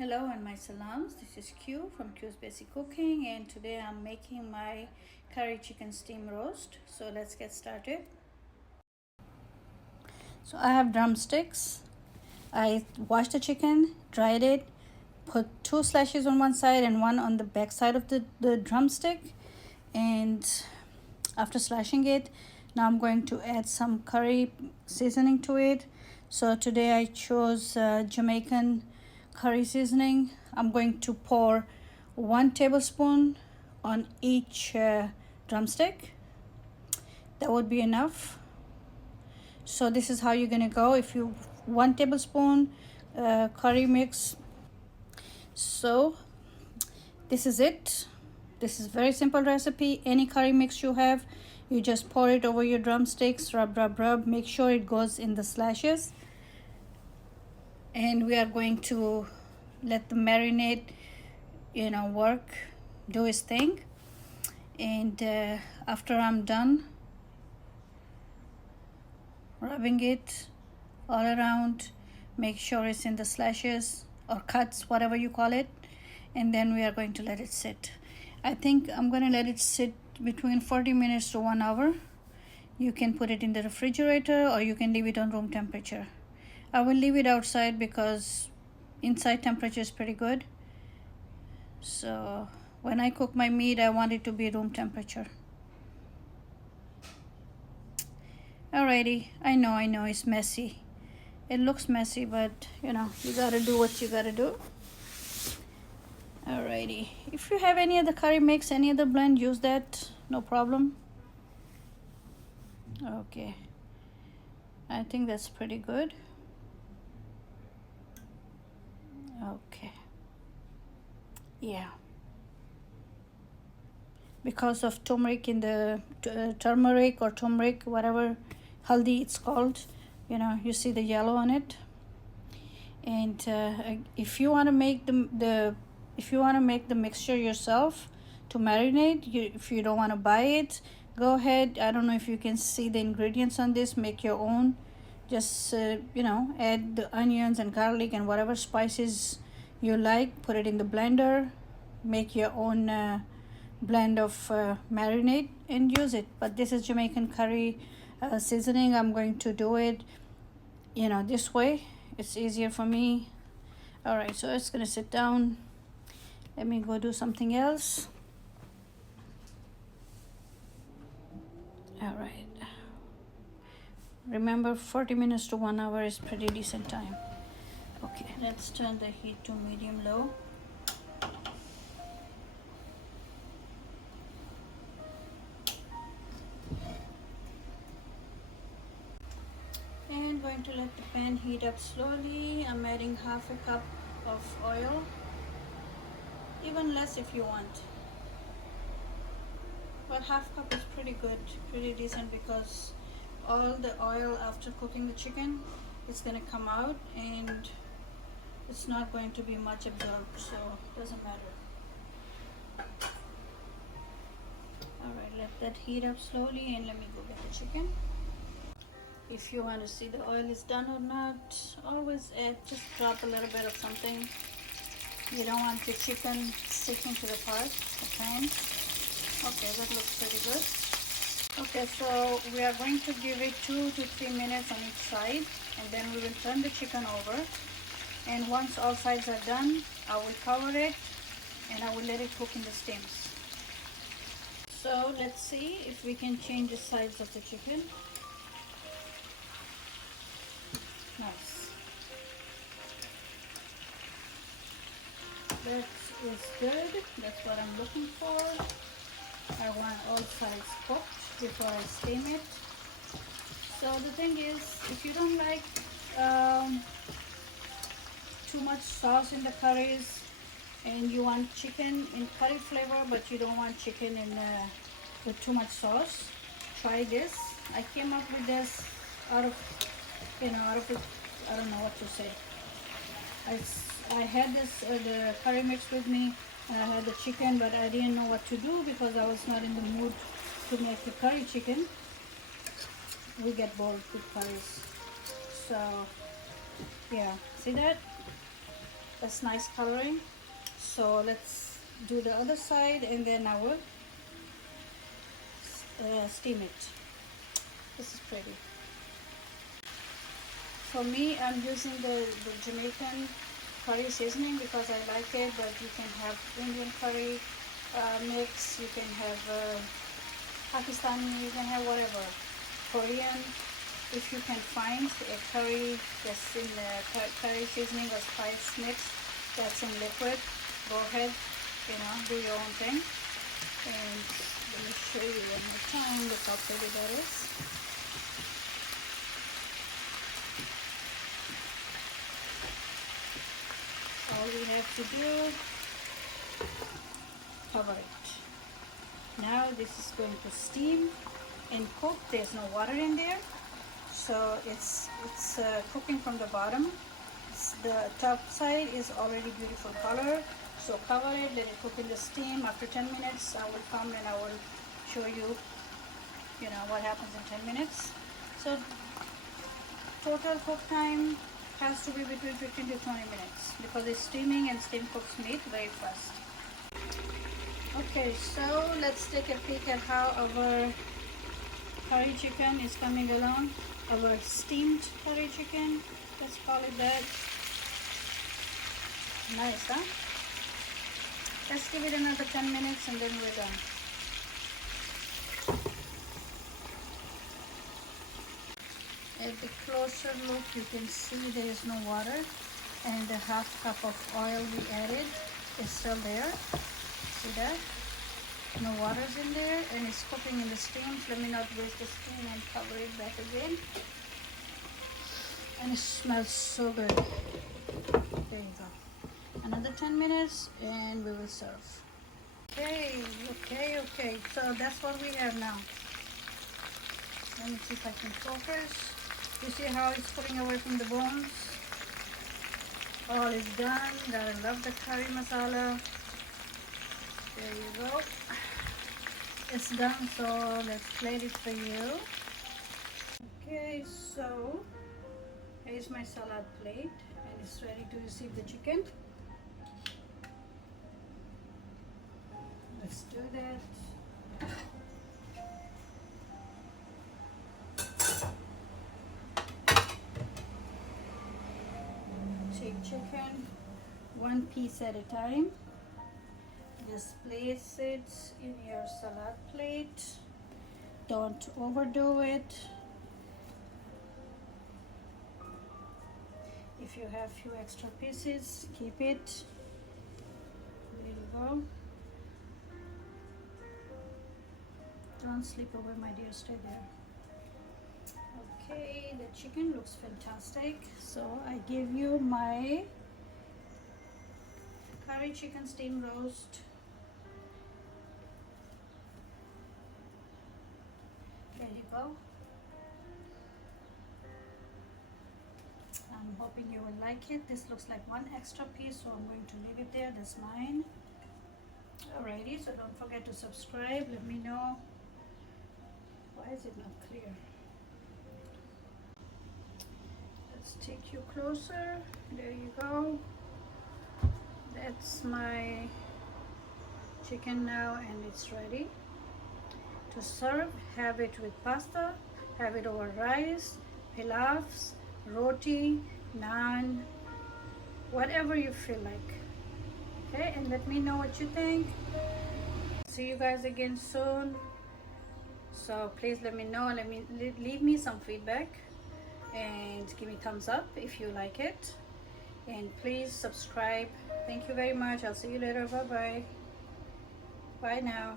Hello and my salams. This is Q from Q's Basic Cooking, and today I'm making my curry chicken steam roast. So let's get started. So I have drumsticks. I washed the chicken, dried it, put 2 slashes on one side and one on the back side of the drumstick. And after slashing it, now I'm going to add some curry seasoning to it. So today I chose Jamaican curry seasoning. I'm going to pour 1 tablespoon on each drumstick. That would be enough. So this is how you're gonna go. If you 1 tablespoon curry mix. So this is it. This is very simple recipe. Any curry mix you have, you just pour it over your drumsticks, rub. Make sure it goes in the slashes. And we are going to let the marinade work, do its thing. And after I'm done rubbing it all around, make sure it's in the slashes or cuts, whatever you call it, and then we are going to let it sit. I think I'm going to let it sit between 40 minutes to 1 hour. You can put it in the refrigerator or you can leave it on room temperature. I will leave it outside because inside temperature is pretty good. So when I cook my meat, I want it to be room temperature. Alrighty, I know it's messy. It looks messy, but you gotta do what you gotta do. Alrighty, if you have any other curry mix, any other blend, use that, no problem. Okay, I think that's pretty good. Okay, yeah, because of turmeric in the turmeric or turmeric, whatever haldi it's called, you see the yellow on it. And if you want to make the mixture yourself to marinate, if you don't want to buy it, go ahead. I don't know if you can see the ingredients on this. Make your own. Just add the onions and garlic and whatever spices you like, put it in the blender, make your own blend of marinade and use it. But this is Jamaican curry seasoning. I'm going to do it this way. It's easier for me. All right, so it's gonna sit down. Let me go do something else. All right, remember 40 minutes to 1 hour is pretty decent time. Okay, let's turn the heat to medium low. And going to let the pan heat up slowly. I'm adding half a cup of oil, even less if you want, but half cup is pretty good, pretty decent, because all the oil after cooking the chicken is going to come out and it's not going to be much absorbed, so it doesn't matter. All right, let that heat up slowly and let me go get the chicken. If you want to see the oil is done or not, always add, just drop a little bit of something. You don't want the chicken sticking to the pan. Okay, that looks pretty good. Okay, so we are going to give it 2 to 3 minutes on each side, and then we will turn the chicken over. And once all sides are done, I will cover it and I will let it cook in the steams. So let's see if we can change the sides of the chicken. Nice. That is good. That's what I'm looking for. I want all sides cooked before I steam it. So the thing is, if you don't like too much sauce in the curries and you want chicken in curry flavor but you don't want chicken in with too much sauce, try this. I came up with this out of it, I don't know what to say. I had this the curry mix with me. I had the chicken, but I didn't know what to do because I was not in the mood to make the curry chicken. We get bored with curries. So yeah, see that? That's nice coloring. So let's do the other side, and then I will steam it. This is pretty. For me, I'm using the Jamaican curry seasoning because I like it, but you can have Indian curry mix, you can have Pakistani, you can have whatever. Korean, if you can find a curry that's in the curry seasoning or spice mix that's in liquid, go ahead, do your own thing. And let me show you one more time. Look how pretty that is. All we have to do, cover it. Now this is going to steam and cook. There's no water in there, so it's cooking from the bottom. The top side is already beautiful color, so cover it, let it cook in the steam. After 10 minutes I will come and I will show you what happens in 10 minutes. So total cook time has to be between 15 to 20 minutes because it's steaming, and steam cooks meat very fast. Okay, so let's take a peek at how our curry chicken is coming along. Our steamed curry chicken, let's call it that. Nice, huh? Let's give it another 10 minutes and then we're done. At the closer look, you can see there is no water, and the half cup of oil we added is still there. See that? No water is in there, and it's cooking in the steam. So let me not waste the steam and cover it back again. And it smells so good. There you go. Another 10 minutes and we will serve. Okay. So that's what we have now. Let me see if I can focus. You see how it's pulling away from the bones? All is done. Gotta love the curry masala. There you go. It's done, so let's plate it for you. Okay, so here's my salad plate, and it's ready to receive the chicken. Let's do that. Take chicken one piece at a time. Just place it in your salad plate. Don't overdo it. If you have few extra pieces, keep it. There you go. Don't sleep over, my dear, stay there. Okay, the chicken looks fantastic. So I give you my curry chicken steam roast. There you go. I'm hoping you will like it. This looks like one extra piece, so I'm going to leave it there. That's mine. Alrighty, so don't forget to subscribe. Let me know. Why is it not clear? Let's take you closer. There you go. That's my chicken now, and it's ready to serve. Have it with pasta, have it over rice, pilafs, roti, naan, whatever you feel like. Okay, and let me know what you think. See you guys again soon. So please let me know, leave me some feedback, and give me thumbs up if you like it, and please subscribe. Thank you very much. I'll see you later. Bye bye now.